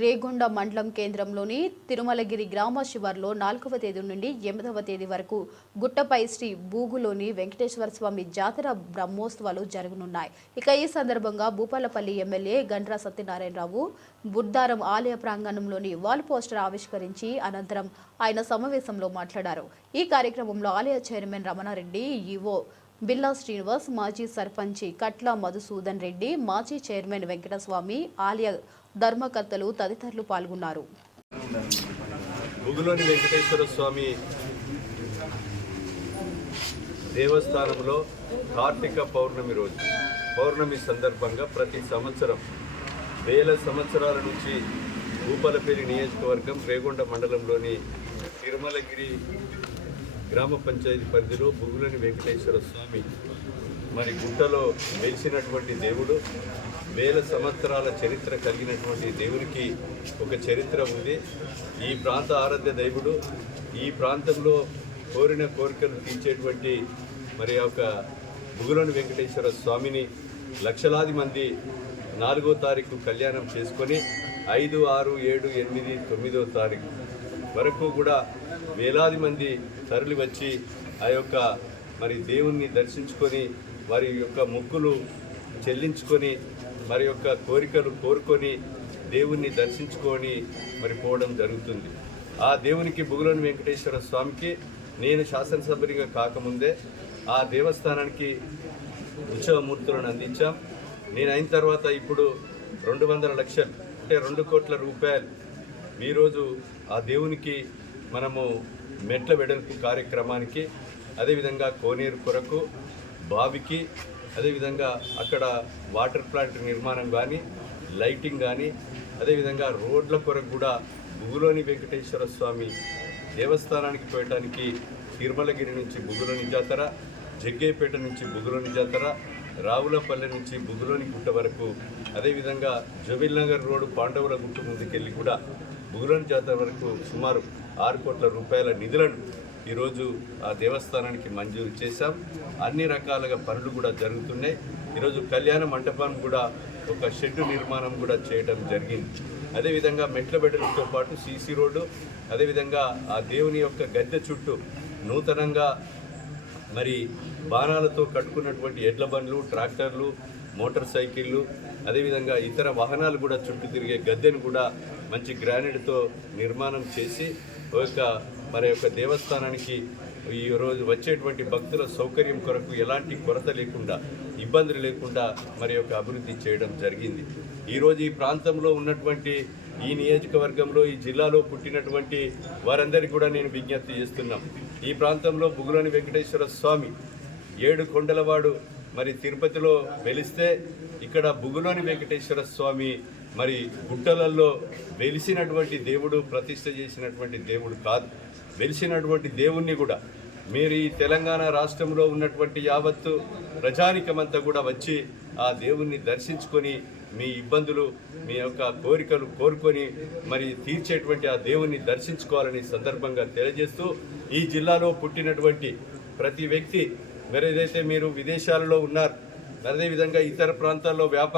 రేగొండ మండలం కేంద్రంలోని తిరుమలగిరి గ్రామ శివార్లో నాలుగవ తేదీ నుండి ఎనిమిదవ తేదీ వరకు గుట్టపై శ్రీ బూగులోని వెంకటేశ్వర స్వామి జాతర బ్రహ్మోత్సవాలు జరగనున్నాయి. ఇక ఈ సందర్భంగా భూపాలపల్లి ఎమ్మెల్యే గండ్రా సత్యనారాయణరావు బుద్ధారం ఆలయ ప్రాంగణంలోని వాల్ పోస్టర్ ఆవిష్కరించి అనంతరం ఆయన సమావేశంలో మాట్లాడారు. ఈ కార్యక్రమంలో ఆలయ చైర్మన్ రమణారెడ్డి ఈవో బిల్లా శ్రీనివాస్ మాజీ సర్పంచి కట్ల మధుసూదన్ రెడ్డి మాజీ చైర్మన్ వెంకటస్వామి ఆలయ ధర్మకర్తలు తదితరులు పాల్గొన్నారు. ముగులోని వెంకటేశ్వర స్వామి దేవస్థానంలో కార్తీక పౌర్ణమి రోజు పౌర్ణమి సందర్భంగా ప్రతి సంవత్సరం వేల సంవత్సరాల నుంచి భూపలపేరి నియోజకవర్గం రేగొండ మండలంలోని తిరుమలగిరి గ్రామ పంచాయతీ పరిధిలో బుగులని వెంకటేశ్వర స్వామి మరి గుట్టలో వెలిసినటువంటి దేవుడు వేల సంవత్సరాల చరిత్ర కలిగినటువంటి దేవునికి ఒక చరిత్ర ఉంది. ఈ ప్రాంత ఆరాధ్య దైవుడు ఈ ప్రాంతంలో కోరిన కోరికలు తీర్చేటువంటి మరి ఒక ముగులను వెంకటేశ్వర స్వామిని లక్షలాది మంది నాలుగో తారీఖు కళ్యాణం చేసుకొని ఐదు ఆరు ఏడు ఎనిమిది తొమ్మిదో తారీఖు వరకు కూడా వేలాది మంది తరలి వచ్చి ఆ యొక్క మరి దేవుణ్ణి దర్శించుకొని వారి యొక్క మొక్కులు చెల్లించుకొని మరి యొక్క కోరికలు కోరుకొని దేవుణ్ణి దర్శించుకొని మరి పోవడం జరుగుతుంది. ఆ దేవునికి బుగులోని వెంకటేశ్వర స్వామికి నేను శాసనసభ్యునిగా కాకముందే ఆ దేవస్థానానికి ఉత్సవమూర్తులను అందించాం. నేను అయిన తర్వాత ఇప్పుడు రెండు వందల లక్షలు అంటే రెండు కోట్ల రూపాయలు ఈరోజు ఆ దేవునికి మనము మెట్ల వెడల్పు కార్యక్రమానికి అదేవిధంగా కోనేరు కొరకు బావికి అదేవిధంగా అక్కడ వాటర్ ప్లాంట్ నిర్మాణం కానీ లైటింగ్ కానీ అదేవిధంగా రోడ్ల కొరకు కూడా బుగులోని వెంకటేశ్వర స్వామి దేవస్థానానికి పోయటానికి తిరుమలగిరి నుంచి బుగులోని జాతర జగ్గేపేట నుంచి బుగులోని జాతర రావులపల్లె నుంచి బుగులోని గుట్ట వరకు అదేవిధంగా జమీల్ నగర్ రోడ్డు పాండవుల గుట్ట ముందుకెళ్ళి కూడా బుగులోని జాతర వరకు సుమారు ఆరు కోట్ల రూపాయల నిధులను ఈరోజు ఆ దేవస్థానానికి మంజూరు చేశాం. అన్ని రకాలుగా పనులు కూడా జరుగుతున్నాయి. ఈరోజు కళ్యాణ మంటపం కూడా ఒక షెడ్ నిర్మాణం కూడా చేయడం జరిగింది. అదేవిధంగా మెట్ల బెడలతో పాటు సీసీ రోడ్డు అదేవిధంగా ఆ దేవుని యొక్క గద్దె చుట్టూ నూతనంగా మరి బాణాలతో కట్టుకున్నటువంటి ఎడ్ల బండ్లు ట్రాక్టర్లు మోటార్ సైకిళ్ళు అదేవిధంగా ఇతర వాహనాలు కూడా చుట్టూ తిరిగే గద్దెను కూడా మంచి గ్రానైట్తో నిర్మాణం చేసి ఒక మరి యొక్క దేవస్థానానికి ఈ రోజు వచ్చేటువంటి భక్తుల సౌకర్యం కొరకు ఎలాంటి కొరత లేకుండా ఇబ్బందులు లేకుండా మరి యొక్క అభివృద్ధి చేయడం జరిగింది. ఈరోజు ఈ ప్రాంతంలో ఉన్నటువంటి ఈ నియోజకవర్గంలో ఈ జిల్లాలో పుట్టినటువంటి వారందరికీ కూడా నేను విజ్ఞప్తి చేస్తున్నాం. ఈ ప్రాంతంలో బుగులోని వెంకటేశ్వర స్వామి ఏడు కొండలవాడు మరి తిరుపతిలో వెలిస్తే ఇక్కడ బుగులోని వెంకటేశ్వర స్వామి మరి గుట్టలలో వెలిసినటువంటి దేవుడు ప్రతిష్ట చేసినటువంటి దేవుడు కాదు. వెలిసినటువంటి దేవుణ్ణి కూడా. మీరు ఈ తెలంగాణ రాష్ట్రంలో ఉన్నటువంటి యావత్తు ప్రజానికమంతా కూడా వచ్చి ఆ దేవుణ్ణి దర్శించుకొని మీ ఇబ్బందులు మీ యొక్క కోరికలు కోరుకొని మరి తీర్చేటువంటి ఆ దేవుణ్ణి దర్శించుకోవాలని సందర్భంగా తెలియజేస్తూ ఈ జిల్లాలో పుట్టినటువంటి ప్రతి వ్యక్తి మరేదైతే మీరు విదేశాలలో ఉన్నారు అదేవిధంగా ఇతర ప్రాంతాల్లో వ్యాపార